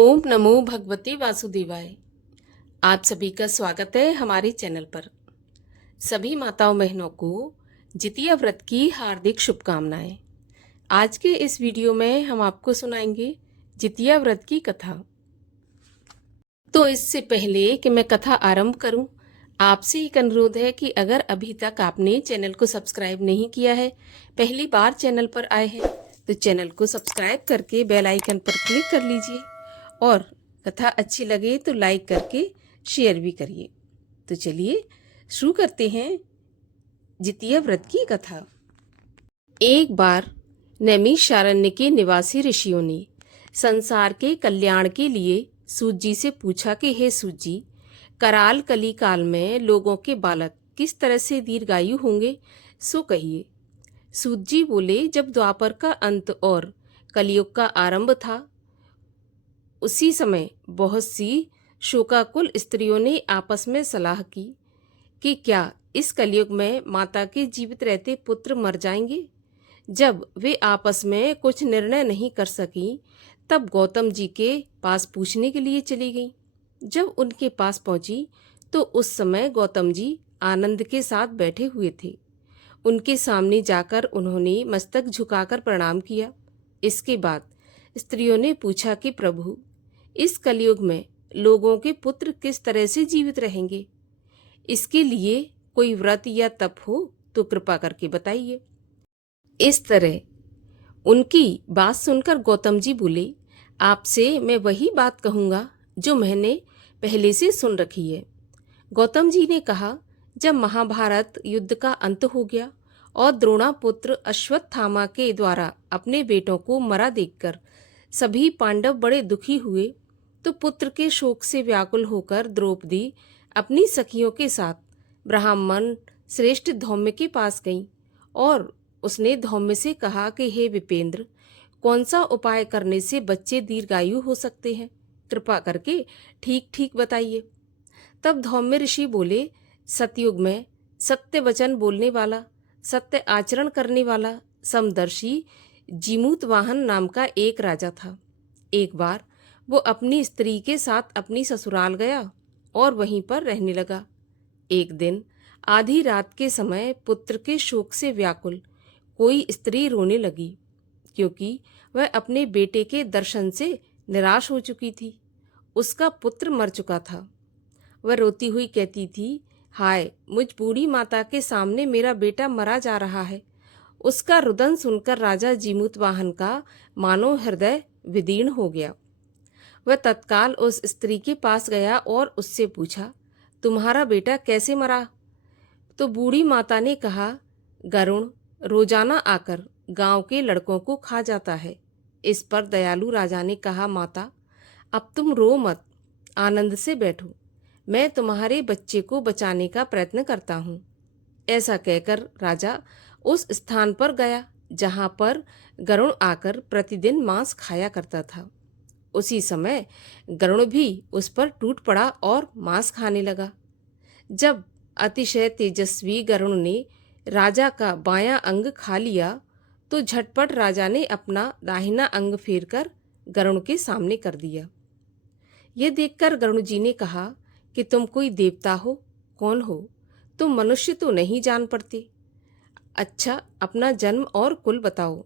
ओम नमो भगवते वासुदेवाय। आप सभी का स्वागत है हमारे चैनल पर। सभी माताओं बहनों को जितिया व्रत की हार्दिक शुभकामनाएं। आज के इस वीडियो में हम आपको सुनाएंगे जितिया व्रत की कथा। तो इससे पहले कि मैं कथा आरंभ करूं, आपसे एक अनुरोध है कि अगर अभी तक आपने चैनल को सब्सक्राइब नहीं किया है, पहली बार चैनल पर आए हैं, तो चैनल को सब्सक्राइब करके बेल आइकन पर क्लिक कर लीजिए और कथा अच्छी लगे तो लाइक करके शेयर भी करिए। तो चलिए शुरू करते हैं जितिया व्रत की कथा। एक बार नैमिषारण्य के निवासी ऋषियों ने संसार के कल्याण के लिए सूत जी से पूछा कि हे सूत जी, कराल कली काल में लोगों के बालक किस तरह से दीर्घायु होंगे, सो कहिए। सूत जी बोले, जब द्वापर का अंत और कलयुग का आरंभ था, उसी समय बहुत सी शोकाकुल स्त्रियों ने आपस में सलाह की कि क्या इस कलयुग में माता के जीवित रहते पुत्र मर जाएंगे। जब वे आपस में कुछ निर्णय नहीं कर सकी, तब गौतम जी के पास पूछने के लिए चली गई। जब उनके पास पहुंची तो उस समय गौतम जी आनंद के साथ बैठे हुए थे। उनके सामने जाकर उन्होंने मस्तक झुकाकर प्रणाम किया। इसके बाद स्त्रियों ने पूछा कि प्रभु, इस कलयुग में लोगों के पुत्र किस तरह से जीवित रहेंगे? इसके लिए कोई व्रत या तप हो तो कृपा करके बताइए। इस तरह उनकी बात सुनकर गौतम जी बोले, आपसे मैं वही बात कहूँगा जो मैंने पहले से सुन रखी है। गौतम जी ने कहा, जब महाभारत युद्ध का अंत हो गया और द्रोणापुत्र अश्वत्थामा के द्वारा अपने बेटों को मरा देखकर सभी पांडव बड़े दुखी हुए, तो पुत्र के शोक से व्याकुल होकर द्रौपदी अपनी सखियों के साथ ब्राह्मण श्रेष्ठ धौम्य के पास गई और उसने धौम्य से कहा कि हे विपेंद्र, कौन सा उपाय करने से बच्चे दीर्घायु हो सकते हैं, कृपा करके ठीक ठीक बताइए। तब धौम्य ऋषि बोले, सतयुग में सत्य वचन बोलने वाला, सत्य आचरण करने वाला समदर्शी जीमूतवाहन नाम का एक राजा था। एक बार वो अपनी स्त्री के साथ अपनी ससुराल गया और वहीं पर रहने लगा। एक दिन आधी रात के समय पुत्र के शोक से व्याकुल कोई स्त्री रोने लगी, क्योंकि वह अपने बेटे के दर्शन से निराश हो चुकी थी। उसका पुत्र मर चुका था। वह रोती हुई कहती थी, हाय, मुझ बूढ़ी माता के सामने मेरा बेटा मरा जा रहा है। उसका रुदन सुनकर राजा जीमूतवाहन का मानो हृदय विदीर्ण हो गया। वह तत्काल उस स्त्री के पास गया और उससे पूछा, तुम्हारा बेटा कैसे मरा? तो बूढ़ी माता ने कहा, गरुण रोजाना आकर गांव के लड़कों को खा जाता है। इस पर दयालु राजा ने कहा, माता, अब तुम रो मत, आनंद से बैठो, मैं तुम्हारे बच्चे को बचाने का प्रयत्न करता हूँ। ऐसा कहकर राजा उस स्थान पर गया जहाँ पर गरुण आकर प्रतिदिन मांस खाया करता था। उसी समय गरुण भी उस पर टूट पड़ा और मांस खाने लगा। जब अतिशय तेजस्वी गरुण ने राजा का बायां अंग खा लिया, तो झटपट राजा ने अपना दाहिना अंग फेरकर गरुण के सामने कर दिया। यह देखकर गरुण जी ने कहा कि तुम कोई देवता हो, कौन हो? तुम मनुष्य तो नहीं जान पड़ते। अच्छा, अपना जन्म और कुल बताओ।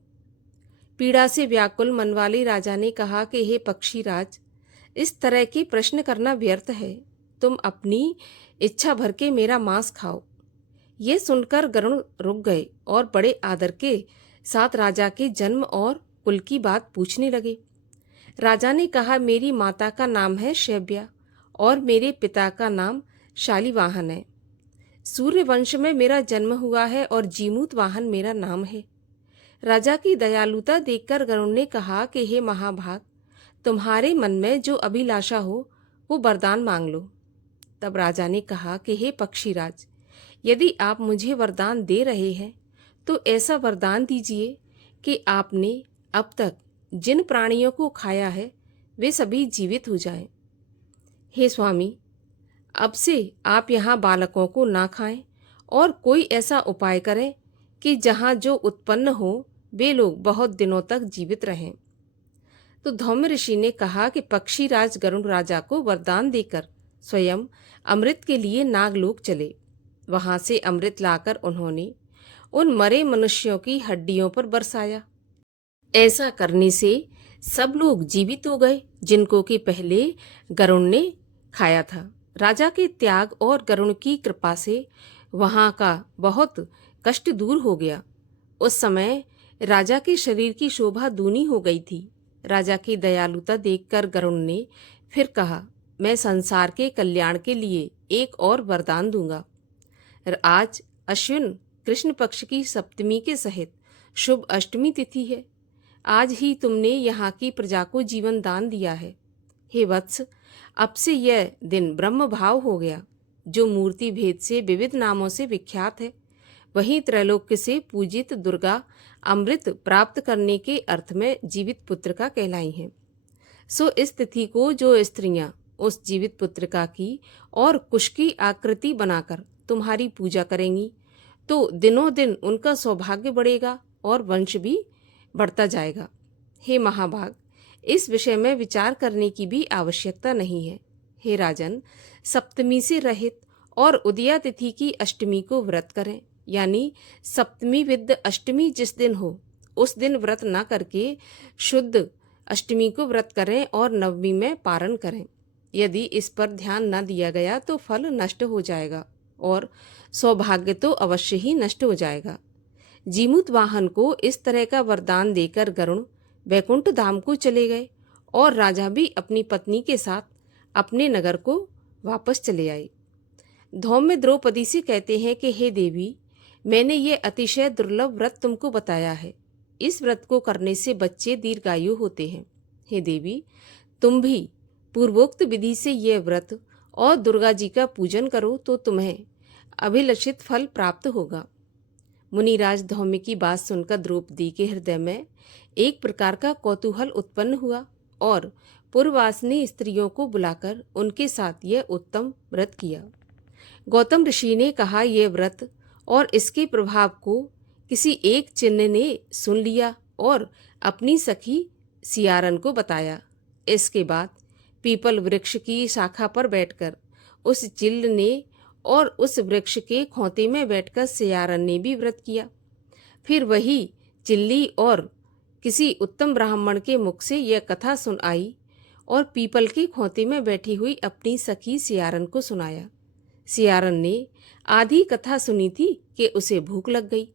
पीड़ा से व्याकुल मन वाले राजा ने कहा कि हे पक्षीराज, इस तरह के प्रश्न करना व्यर्थ है। तुम अपनी इच्छा भर के मेरा मांस खाओ। ये सुनकर गरुण रुक गए और बड़े आदर के साथ राजा के जन्म और कुल की बात पूछने लगे। राजा ने कहा, मेरी माता का नाम है शैब्या और मेरे पिता का नाम शालिवाहन है। सूर्य वंश में मेरा जन्म हुआ है और जीमूतवाहन मेरा नाम है। राजा की दयालुता देखकर गरुण ने कहा कि हे महाभाग, तुम्हारे मन में जो अभिलाषा हो वो वरदान मांग लो। तब राजा ने कहा कि हे पक्षीराज, यदि आप मुझे वरदान दे रहे हैं तो ऐसा वरदान दीजिए कि आपने अब तक जिन प्राणियों को खाया है वे सभी जीवित हो जाएं। हे स्वामी, अब से आप यहाँ बालकों को ना खाएं और कोई ऐसा उपाय करें कि जहाँ जो उत्पन्न हो वे लोग बहुत दिनों तक जीवित रहें। तो धौम्य ऋषि ने कहा कि पक्षीराज गरुण राजा को वरदान देकर स्वयं अमृत के लिए नागलोक चले। वहां से अमृत लाकर उन्होंने उन मरे मनुष्यों की हड्डियों पर बरसाया। ऐसा करने से सब लोग जीवित हो गए जिनको कि पहले गरुण ने खाया था। राजा के त्याग और गरुण की कृपा से वहां का बहुत कष्ट दूर हो गया। उस समय राजा के शरीर की शोभा दूनी हो गई थी। राजा की दयालुता देखकर गरुण ने फिर कहा, मैं संसार के कल्याण के लिए एक और वरदान दूंगा। आज अश्विन कृष्ण पक्ष की सप्तमी के सहित शुभ अष्टमी तिथि है। आज ही तुमने यहाँ की प्रजा को जीवन दान दिया है। हे वत्स, अब से यह दिन ब्रह्म भाव हो गया, जो मूर्ति भेद से विविध नामों से विख्यात है। वहीं त्रैलोक्य से पूजित दुर्गा अमृत प्राप्त करने के अर्थ में जीवित पुत्रिका कहलाई हैं। सो इस तिथि को जो स्त्रियां उस जीवित पुत्रिका की और कुश की आकृति बनाकर तुम्हारी पूजा करेंगी, तो दिनों दिन उनका सौभाग्य बढ़ेगा और वंश भी बढ़ता जाएगा। हे महाभाग, इस विषय में विचार करने की भी आवश्यकता नहीं है। हे राजन, सप्तमी से रहित और उदया तिथि की अष्टमी को व्रत करें, यानी सप्तमी विद अष्टमी जिस दिन हो उस दिन व्रत न करके शुद्ध अष्टमी को व्रत करें और नवमी में पारण करें। यदि इस पर ध्यान न दिया गया तो फल नष्ट हो जाएगा और सौभाग्य तो अवश्य ही नष्ट हो जाएगा। जीमूत वाहन को इस तरह का वरदान देकर गरुण वैकुंठ धाम को चले गए और राजा भी अपनी पत्नी के साथ अपने नगर को वापस चले आए। धौम्य द्रौपदी से कहते हैं कि हे देवी, मैंने ये अतिशय दुर्लभ व्रत तुमको बताया है। इस व्रत को करने से बच्चे दीर्घायु होते हैं। हे देवी, तुम भी पूर्वोक्त विधि से यह व्रत और दुर्गा जी का पूजन करो तो तुम्हें अभिलषित फल प्राप्त होगा। मुनिराज धौम्य की बात सुनकर द्रौपदी के हृदय में एक प्रकार का कौतूहल उत्पन्न हुआ और पूर्ववासिनी स्त्रियों को बुलाकर उनके साथ यह उत्तम व्रत किया। गौतम ऋषि ने कहा, यह व्रत और इसके प्रभाव को किसी एक चिन्ह ने सुन लिया और अपनी सखी सियारन को बताया। इसके बाद पीपल वृक्ष की शाखा पर बैठकर उस चिल्ल ने और उस वृक्ष के खोते में बैठकर सियारन ने भी व्रत किया। फिर वही चिल्ली और किसी उत्तम ब्राह्मण के मुख से यह कथा सुन आई और पीपल के खोते में बैठी हुई अपनी सखी सियारन को सुनाया। सियारन ने आधी कथा सुनी थी कि उसे भूख लग गई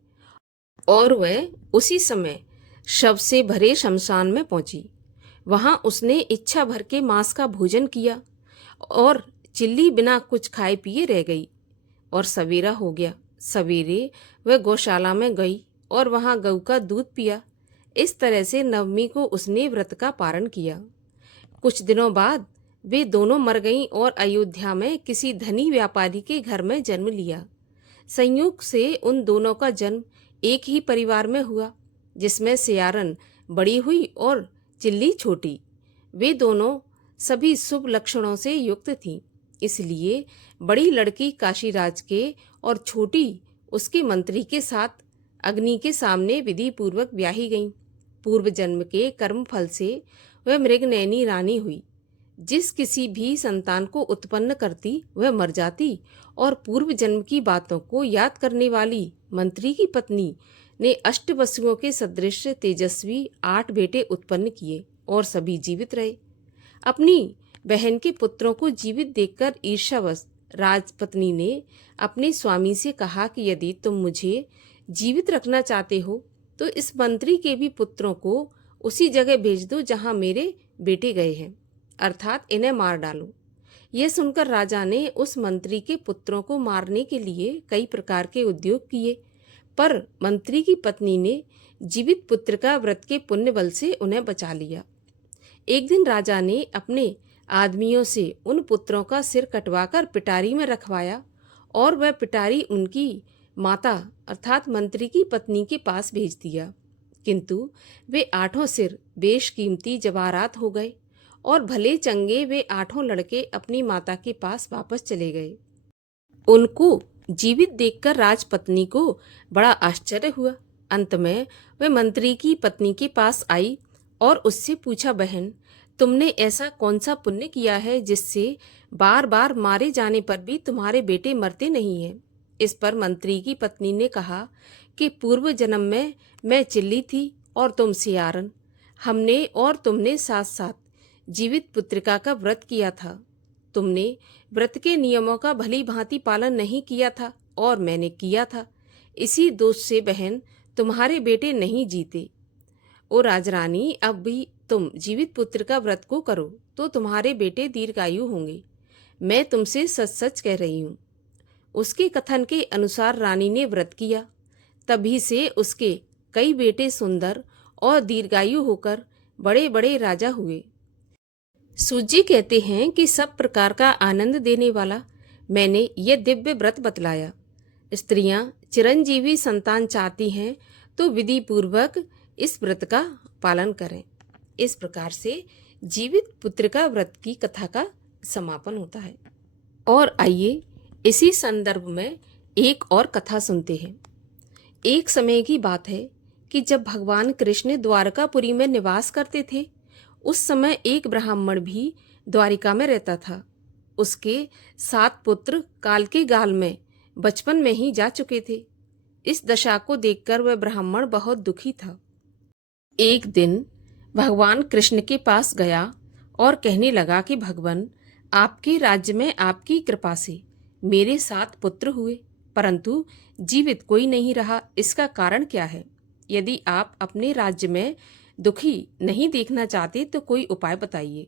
और वह उसी समय शव से भरे शमशान में पहुंची। वहां उसने इच्छा भर के मांस का भोजन किया और चिल्ली बिना कुछ खाए पिए रह गई और सवेरा हो गया। सवेरे वह गौशाला में गई और वहां गऊ का दूध पिया। इस तरह से नवमी को उसने व्रत का पारण किया। कुछ दिनों बाद वे दोनों मर गईं और अयोध्या में किसी धनी व्यापारी के घर में जन्म लिया। संयोग से उन दोनों का जन्म एक ही परिवार में हुआ, जिसमें सियारन बड़ी हुई और चिल्ली छोटी। वे दोनों सभी शुभ लक्षणों से युक्त थीं, इसलिए बड़ी लड़की काशीराज के और छोटी उसके मंत्री के साथ अग्नि के सामने विधि पूर्वक ब्याही गईं। पूर्व जन्म के कर्म फल से वह मृगनयनी रानी हुई। जिस किसी भी संतान को उत्पन्न करती वह मर जाती और पूर्व जन्म की बातों को याद करने वाली मंत्री की पत्नी ने अष्टवसुओं के सदृश तेजस्वी 8 बेटे उत्पन्न किए और सभी जीवित रहे। अपनी बहन के पुत्रों को जीवित देखकर ईर्ष्यावश राजपत्नी ने अपने स्वामी से कहा कि यदि तुम मुझे जीवित रखना चाहते हो तो इस मंत्री के भी पुत्रों को उसी जगह भेज दो जहां मेरे बेटे गए हैं, अर्थात इन्हें मार डालो। यह सुनकर राजा ने उस मंत्री के पुत्रों को मारने के लिए कई प्रकार के उद्योग किए, पर मंत्री की पत्नी ने जीवित पुत्र का व्रत के पुण्य बल से उन्हें बचा लिया। एक दिन राजा ने अपने आदमियों से उन पुत्रों का सिर कटवाकर पिटारी में रखवाया और वह पिटारी उनकी माता अर्थात मंत्री की पत्नी के पास भेज दिया। किंतु वे 8 सिर बेशकीमती जवाहरात हो गए और भले चंगे वे 8 लड़के अपनी माता के पास वापस चले गए। उनको जीवित देखकर राजपत्नी को बड़ा आश्चर्य हुआ। अंत में वह मंत्री की पत्नी के पास आई और उससे पूछा, बहन, तुमने ऐसा कौन सा पुण्य किया है जिससे बार बार मारे जाने पर भी तुम्हारे बेटे मरते नहीं हैं? इस पर मंत्री की पत्नी ने कहा कि पूर्व जन्म में मैं चिल्ली थी और तुम सियारन। हमने और तुमने साथ साथ जीवित पुत्रिका का व्रत किया था। तुमने व्रत के नियमों का भली भांति पालन नहीं किया था और मैंने किया था। इसी दोष से बहन तुम्हारे बेटे नहीं जीते। ओ राजरानी, अब भी तुम जीवित पुत्र का व्रत को करो तो तुम्हारे बेटे दीर्घायु होंगे। मैं तुमसे सच सच कह रही हूँ। उसके कथन के अनुसार रानी ने व्रत किया। तभी से उसके कई बेटे सुंदर और दीर्घायु होकर बड़े बड़े राजा हुए। सूत जी कहते हैं कि सब प्रकार का आनंद देने वाला मैंने ये दिव्य व्रत बतलाया। स्त्रियां चिरंजीवी संतान चाहती हैं तो विधि पूर्वक इस व्रत का पालन करें। इस प्रकार से जीवित पुत्रिका व्रत की कथा का समापन होता है। और आइए इसी संदर्भ में एक और कथा सुनते हैं। एक समय की बात है कि जब भगवान कृष्ण द्वारकापुरी में निवास करते थे, उस समय एक ब्राह्मण भी द्वारिका में रहता था। उसके 7 पुत्र काल के गाल में बचपन में ही जा चुके थे। इस दशा को देखकर वह ब्राह्मण बहुत दुखी था। एक दिन भगवान कृष्ण के पास गया और कहने लगा कि भगवान, आपके राज्य में आपकी कृपा से मेरे 7 पुत्र हुए, परंतु जीवित कोई नहीं रहा। इसका कारण क्या है? यदि आप अपने राज्य में दुखी नहीं देखना चाहते तो कोई उपाय बताइए।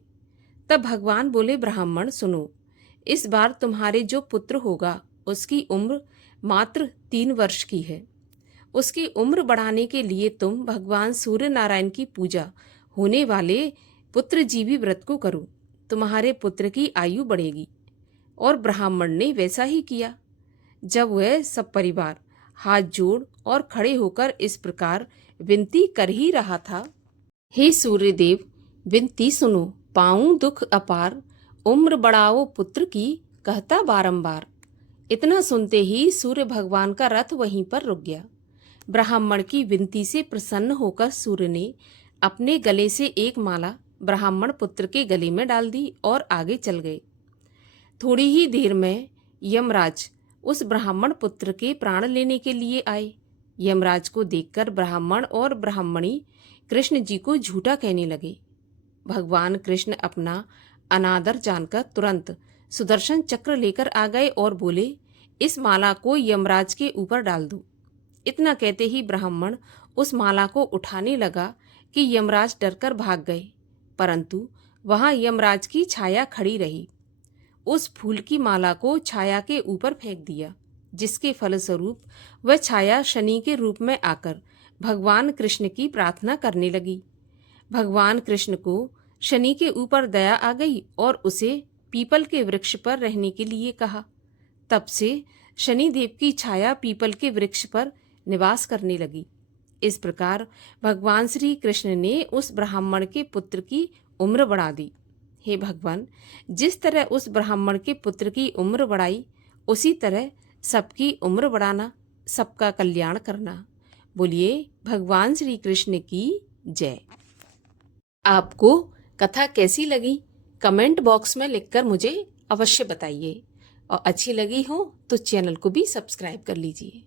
तब भगवान बोले, ब्राह्मण सुनो, इस बार तुम्हारे जो पुत्र होगा उसकी उम्र मात्र 3 वर्ष की है। उसकी उम्र बढ़ाने के लिए तुम भगवान सूर्य नारायण की पूजा होने वाले पुत्रजीवी व्रत को करो। तुम्हारे पुत्र की आयु बढ़ेगी। और ब्राह्मण ने वैसा ही किया। जब वह सब परिवार हाथ जोड़ और खड़े होकर इस प्रकार विनती कर ही रहा था, हे सूर्यदेव, विनती सुनो, पाऊं दुख अपार, उम्र बढ़ाओ पुत्र की, कहता बारंबार। इतना सुनते ही सूर्य भगवान का रथ वहीं पर रुक गया। ब्राह्मण की विनती से प्रसन्न होकर सूर्य ने अपने गले से एक माला ब्राह्मण पुत्र के गले में डाल दी और आगे चल गए। थोड़ी ही देर में यमराज उस ब्राह्मण पुत्र के प्राण लेने के लिए आए। यमराज को देखकर ब्राह्मण और ब्राह्मणी कृष्ण जी को झूठा कहने लगे। भगवान कृष्ण अपना अनादर जानकर तुरंत सुदर्शन चक्र लेकर आ गए और बोले, इस माला को यमराज के ऊपर डाल दो। इतना कहते ही ब्राह्मण उस माला को उठाने लगा कि यमराज डरकर भाग गए, परंतु वहां यमराज की छाया खड़ी रही। उस फूल की माला को छाया के ऊपर फेंक दिया, जिसके फलस्वरूप वह छाया शनि के रूप में आकर भगवान कृष्ण की प्रार्थना करने लगी। भगवान कृष्ण को शनि के ऊपर दया आ गई और उसे पीपल के वृक्ष पर रहने के लिए कहा। तब से शनिदेव की छाया पीपल के वृक्ष पर निवास करने लगी। इस प्रकार भगवान श्री कृष्ण ने उस ब्राह्मण के पुत्र की उम्र बढ़ा दी। हे भगवान, जिस तरह उस ब्राह्मण के पुत्र की उम्र बढ़ाई, उसी तरह सबकी उम्र बढ़ाना, सबका कल्याण करना। बोलिए भगवान श्री कृष्ण की जय। आपको कथा कैसी लगी कमेंट बॉक्स में लिखकर मुझे अवश्य बताइए, और अच्छी लगी हो तो चैनल को भी सब्सक्राइब कर लीजिए।